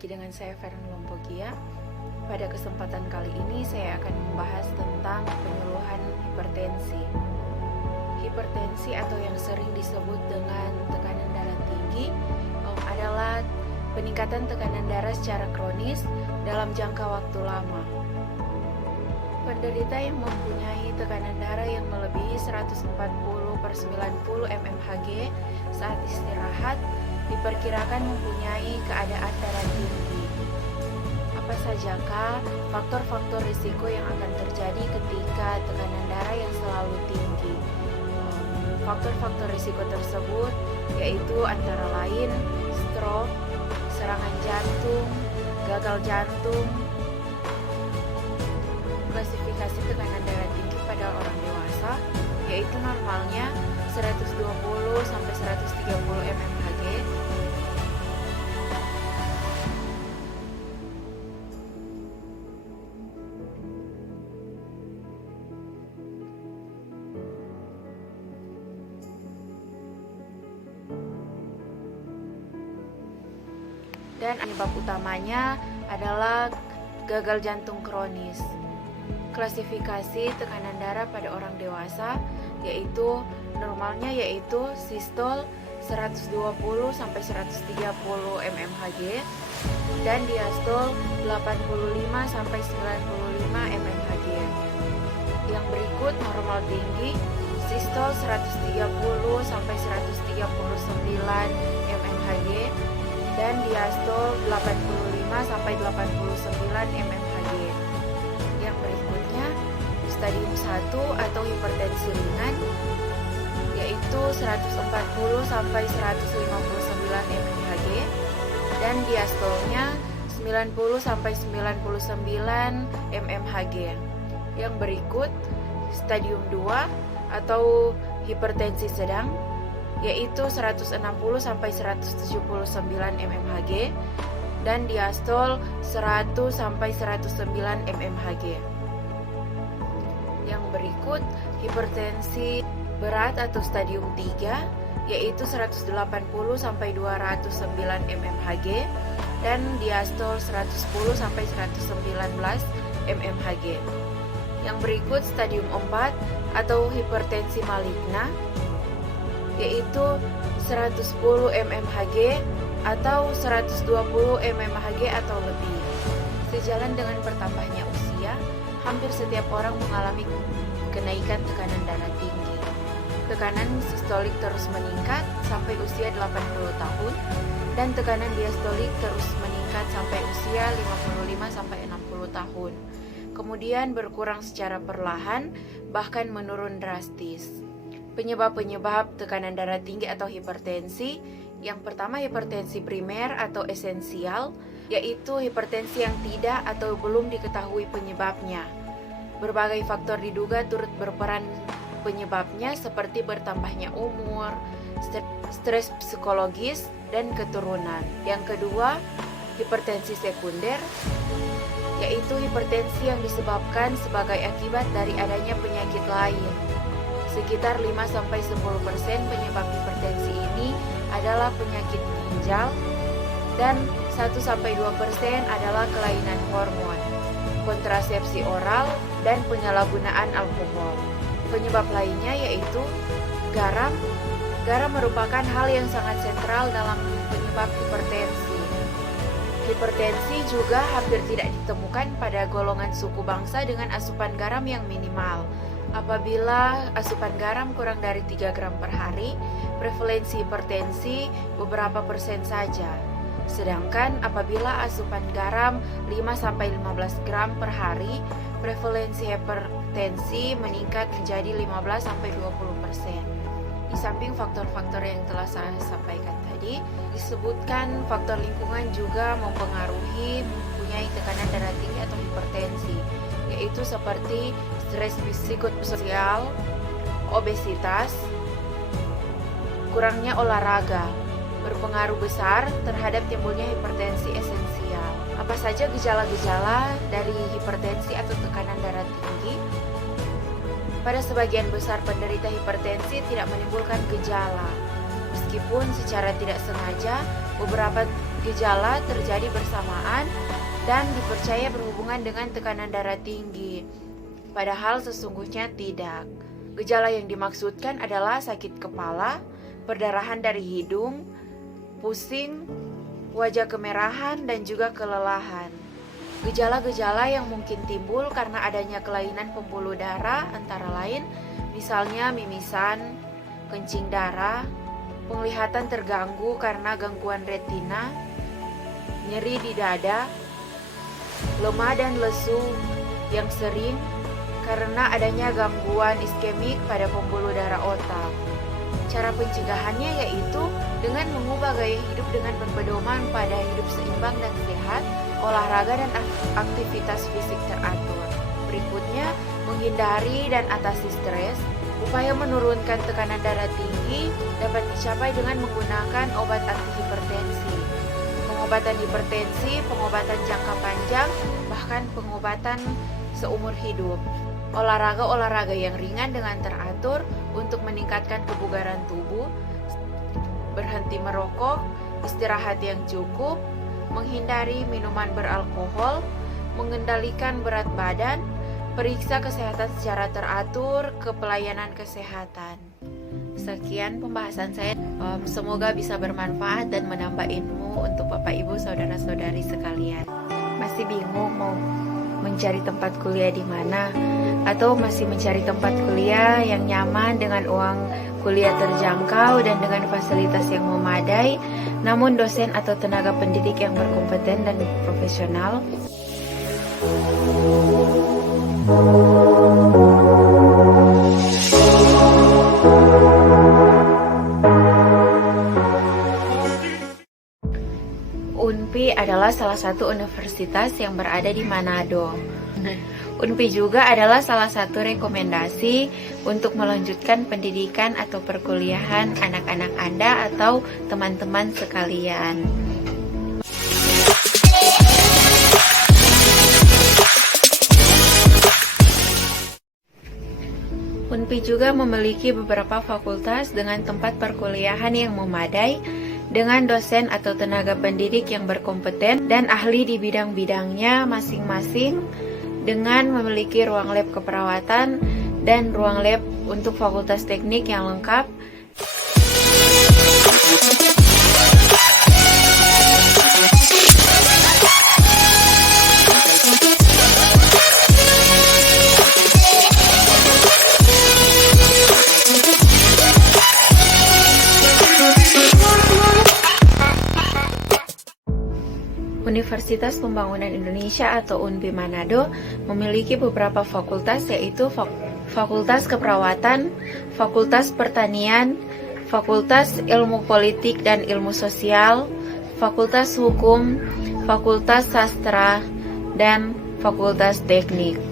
lagi dengan saya Feren Lompogia. Pada kesempatan kali ini saya akan membahas tentang penyuluhan hipertensi. Hipertensi atau yang sering disebut dengan tekanan darah tinggi adalah peningkatan tekanan darah secara kronis dalam jangka waktu lama. Penderita yang mempunyai tekanan darah yang melebihi 140/90 mmHg saat istirahat diperkirakan mempunyai keadaan darah tinggi. Apa sajakah faktor-faktor risiko yang akan terjadi ketika tekanan darah yang selalu tinggi? Faktor-faktor risiko tersebut yaitu antara lain stroke, serangan jantung, gagal jantung. Klasifikasi tekanan darah tinggi pada orang dewasa yaitu normalnya 120/130 mmHg. Dan penyebab utamanya adalah gagal jantung kronis. Klasifikasi tekanan darah pada orang dewasa yaitu normalnya yaitu sistol 120/130 mmHg dan diastol 85/95 mmHg. Yang berikut normal tinggi sistol 130/139 mmHg dan diastol 85/89 mmHg. Yang berikutnya stadium 1 atau hipertensi ringan yaitu 140/159 mmHg dan diastolnya 90/99 mmHg. Yang berikut stadium 2 atau hipertensi sedang yaitu 160/179 mmHg dan diastol 100/109 mmHg. Yang berikut hipertensi berat atau stadium 3 yaitu 180/209 mmHg dan diastol 110/119 mmHg. Yang berikut stadium 4 atau hipertensi maligna yaitu 110 mmHg atau 120 mmHg atau lebih. Sejalan dengan bertambahnya usia, hampir setiap orang mengalami kenaikan tekanan darah tinggi. Tekanan sistolik terus meningkat sampai usia 80 tahun dan tekanan diastolik terus meningkat sampai usia 55-60 tahun. Kemudian berkurang secara perlahan, bahkan menurun drastis. Penyebab-penyebab tekanan darah tinggi atau hipertensi, yang pertama hipertensi primer atau esensial, yaitu hipertensi yang tidak atau belum diketahui penyebabnya. Berbagai faktor diduga turut berperan penyebabnya seperti bertambahnya umur, stres psikologis, dan keturunan. Yang kedua, hipertensi sekunder, yaitu hipertensi yang disebabkan sebagai akibat dari adanya penyakit lain. Sekitar 5-10% penyebab hipertensi ini adalah penyakit ginjal dan 1-2% adalah kelainan hormon, kontrasepsi oral, dan penyalahgunaan alkohol. Penyebab lainnya yaitu garam. Garam merupakan hal yang sangat sentral dalam penyebab hipertensi. Hipertensi juga hampir tidak ditemukan pada golongan suku bangsa dengan asupan garam yang minimal. Apabila asupan garam kurang dari 3 gram per hari, prevalensi hipertensi beberapa persen saja. Sedangkan apabila asupan garam 5-15 gram per hari, prevalensi hipertensi meningkat menjadi 15-20%. Di samping faktor-faktor yang telah saya sampaikan tadi, disebutkan faktor lingkungan juga mempengaruhi mempunyai tekanan darah tinggi atau hipertensi, yaitu seperti stres psikososial, obesitas, kurangnya olahraga, berpengaruh besar terhadap timbulnya hipertensi esensial. Apa saja gejala-gejala dari hipertensi atau tekanan darah tinggi? Pada sebagian besar penderita hipertensi tidak menimbulkan gejala. Meskipun secara tidak sengaja, beberapa gejala terjadi bersamaan dan dipercaya berhubungan dengan tekanan darah tinggi. Padahal sesungguhnya tidak. Gejala yang dimaksudkan adalah sakit kepala, perdarahan dari hidung, pusing, wajah kemerahan, dan juga kelelahan. Gejala-gejala yang mungkin timbul karena adanya kelainan pembuluh darah antara lain misalnya mimisan, kencing darah, penglihatan terganggu karena gangguan retina, nyeri di dada, lemah dan lesu yang sering karena adanya gangguan iskemik pada pembuluh darah otak. Cara pencegahannya yaitu dengan mengubah gaya hidup dengan berpedoman pada hidup seimbang dan sehat, olahraga dan aktivitas fisik teratur. Berikutnya, menghindari dan atasi stres. Upaya menurunkan tekanan darah tinggi dapat dicapai dengan menggunakan obat antihipertensi. Pengobatan hipertensi, pengobatan jangka panjang, bahkan pengobatan seumur hidup. Olahraga-olahraga yang ringan dengan teratur untuk meningkatkan kebugaran tubuh, berhenti merokok, istirahat yang cukup, menghindari minuman beralkohol, mengendalikan berat badan, periksa kesehatan secara teratur ke pelayanan kesehatan. Sekian pembahasan saya, semoga bisa bermanfaat dan menambah ilmu untuk Bapak Ibu saudara-saudari sekalian. Masih bingung mau mencari tempat kuliah di mana, atau masih mencari tempat kuliah yang nyaman dengan uang kuliah terjangkau dan dengan fasilitas yang memadai, namun dosen atau tenaga pendidik yang berkompeten dan profesional? UNPI adalah salah satu universitas yang berada di Manado. UNPI juga adalah salah satu rekomendasi untuk melanjutkan pendidikan atau perkuliahan anak-anak Anda atau teman-teman sekalian. UNPI juga memiliki beberapa fakultas dengan tempat perkuliahan yang memadai, dengan dosen atau tenaga pendidik yang berkompeten dan ahli di bidang-bidangnya masing-masing, dengan memiliki ruang lab keperawatan dan ruang lab untuk fakultas teknik yang lengkap. Universitas Pembangunan Indonesia atau UNPI Manado memiliki beberapa fakultas, yaitu Fakultas Keperawatan, Fakultas Pertanian, Fakultas Ilmu Politik dan Ilmu Sosial, Fakultas Hukum, Fakultas Sastra, dan Fakultas Teknik.